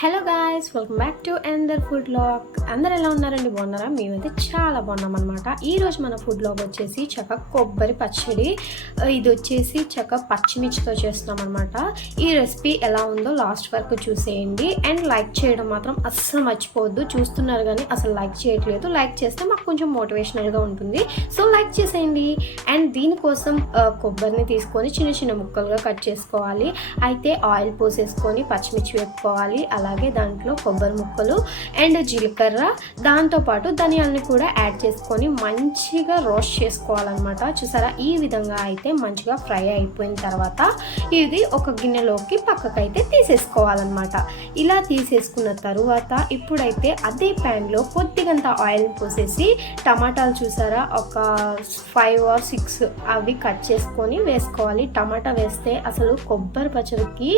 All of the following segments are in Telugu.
Hello guys welcome back to అందర్ ఫుడ్ లాక్ అందరు ఎలా ఉన్నారండి? బాగున్నారా? మేమైతే చాలా బాగున్నాం అనమాట ఈరోజు మన ఫుడ్ లాగ్ వచ్చేసి చక్క కొబ్బరి పచ్చడి ఇది వచ్చేసి చక్క పచ్చిమిర్చితో చేస్తున్నాం అనమాట ఈ రెసిపీ ఎలా ఉందో లాస్ట్ వరకు చూసేయండి. అండ్ లైక్ చేయడం మాత్రం అస్సలు మర్చిపోవద్దు. చూస్తున్నారు కానీ అసలు లైక్ చేయట్లేదు. లైక్ చేస్తే మాకు కొంచెం మోటివేషనల్గా ఉంటుంది. సో లైక్ చేసేయండి. అండ్ దీనికోసం కొబ్బరిని తీసుకొని చిన్న చిన్న ముక్కలుగా కట్ చేసుకోవాలి. అయితే ఆయిల్ పోసేసుకొని పచ్చిమిర్చి వేపుకోవాలి. అలాగే దాంట్లో కొబ్బరి ముక్కలు అండ్ జీలకర్ర. దాంతోపాటు ధనియాలని కూడా యాడ్ చేసుకొని మంచిగా రోస్ట్ చేసుకోవాలన్నమాట. చూసారా? ఈ విధంగా అయితే మంచిగా ఫ్రై అయిపోయిన తర్వాత ఇది ఒక గిన్నెలోకి పక్కకైతే తీసేసుకోవాలన్నమాట. ఇలా తీసేసుకున్న తరువాత ఇప్పుడైతే అదే ప్యాన్లో కొద్దిగంత ఆయిల్ పోసేసి టమాటాలు చూసారా? ఒక ఫైవ్ ఆర్ సిక్స్ అవి కట్ చేసుకొని వేసుకోవాలి. టమాటా వేస్తే అసలు కొబ్బరి పచ్చడికి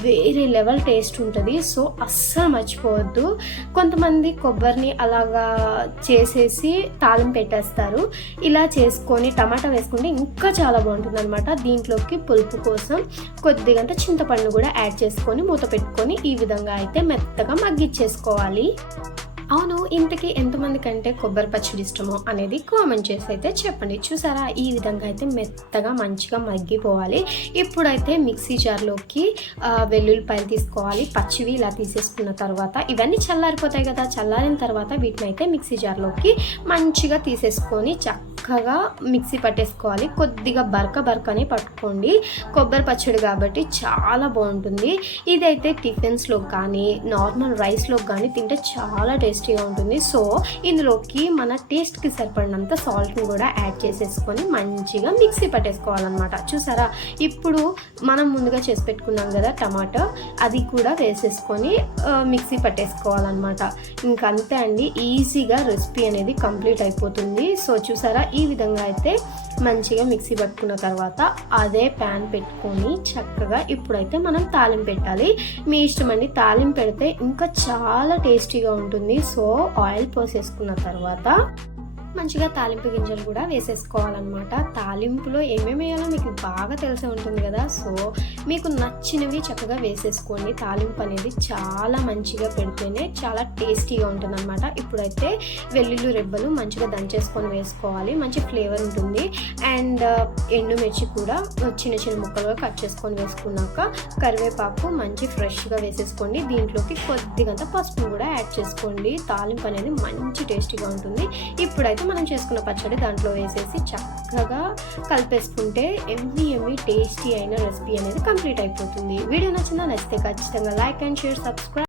వేరే లెవెల్ టేస్ట్ ఉంటుంది. సో అస్సలు మర్చిపోవద్దు. కొంతమంది కొబ్బరిని అలాగా చేసేసి తాళం పెట్టేస్తారు. ఇలా చేసుకొని టమాటా వేసుకుంటే ఇంకా చాలా బాగుంటుంది అనమాట దీంట్లోకి పులుపు కోసం కొద్దిగంత చింతపండు కూడా యాడ్ చేసుకొని మూత పెట్టుకొని ఈ విధంగా అయితే మెత్తగా మగ్గిచ్చేసుకోవాలి అవును ఇంతకీ ఎంతమంది కంటే కొబ్బరి పచ్చడి ఇష్టమో అనేది కామెంట్ చేసి అయితే చెప్పండి. చూసారా? ఈ విధంగా అయితే మెత్తగా మంచిగా మగ్గిపోవాలి. ఇప్పుడైతే మిక్సీ జార్లోకి వెల్లుల్లిపాయలు తీసుకోవాలి. పచ్చివి ఇలా తీసేసుకున్న తర్వాత ఇవన్నీ చల్లారిపోతాయి కదా. చల్లారిన తర్వాత వీటిని అయితే మిక్సీ జార్లోకి మంచిగా తీసేసుకొని చక్కగా మిక్సీ పట్టేసుకోవాలి. కొద్దిగా బరక బరకని పట్టుకోండి. కొబ్బరి పచ్చడి కాబట్టి చాలా బాగుంటుంది. ఇదైతే టిఫిన్స్లో కానీ నార్మల్ రైస్లో కానీ తింటే చాలా టేస్టీగా ఉంటుంది. సో ఇందులోకి మన టేస్ట్కి సరిపడినంత సాల్ట్ని కూడా యాడ్ చేసేసుకొని మంచిగా మిక్సీ పట్టేసుకోవాలన్నమాట. చూసారా? ఇప్పుడు మనం ముందుగా చేసి పెట్టుకున్నాం కదా టమాటో అది కూడా వేసేసుకొని మిక్సీ పట్టేసుకోవాలన్నమాట. ఇంకంతే అండి. ఈజీగా రెసిపీ అనేది కంప్లీట్ అయిపోతుంది. సో చూసారా? ఈ విధంగా అయితే మంచిగా మిక్సీ పట్టుకున్న తర్వాత అదే ప్యాన్ పెట్టుకొని చక్కగా ఇప్పుడైతే మనం తాలిం పెట్టాలి. మీ ఇష్టం అండి తాలింపు పెడితే ఇంకా చాలా టేస్టీగా ఉంటుంది. సో ఆయిల్ పోసేసుకున్న తర్వాత మంచిగా తాలింపు గింజలు కూడా వేసేసుకోవాలన్నమాట. తాలింపులో ఏమేమి వేయాలో మీకు బాగా తెలిసే ఉంటుంది కదా. సో మీకు నచ్చినవి చక్కగా వేసేసుకోండి. తాలింపు అనేది చాలా మంచిగా పెడితేనే చాలా టేస్టీగా ఉంటుంది అనమాట ఇప్పుడైతే వెల్లుల్లి రెబ్బలు మంచిగా దంచేసుకొని వేసుకోవాలి. మంచి ఫ్లేవర్ ఉంటుంది. అండ్ ఎండుమిర్చి కూడా చిన్న చిన్న ముక్కలుగా కట్ చేసుకొని వేసుకున్నాక కరివేపాకు మంచి ఫ్రెష్గా వేసేసుకోండి. దీంట్లోకి కొద్దిగంత పసుపు కూడా యాడ్ చేసుకోండి. తాలింపు అనేది మంచి టేస్టీగా ఉంటుంది. ఇప్పుడైతే మనం చేసుకున్న పచ్చడి దాంట్లో వేసేసి చక్కగా కలిపేసుకుంటే ఎమ్మి ఎమ్మి టేస్టీ అయిన రెసిపీ అనేది కంప్లీట్ అయిపోతుంది. వీడియో నచ్చిందా నచ్చితే ఖచ్చితంగా లైక్ అండ్ షేర్ సబ్స్క్రైబ్.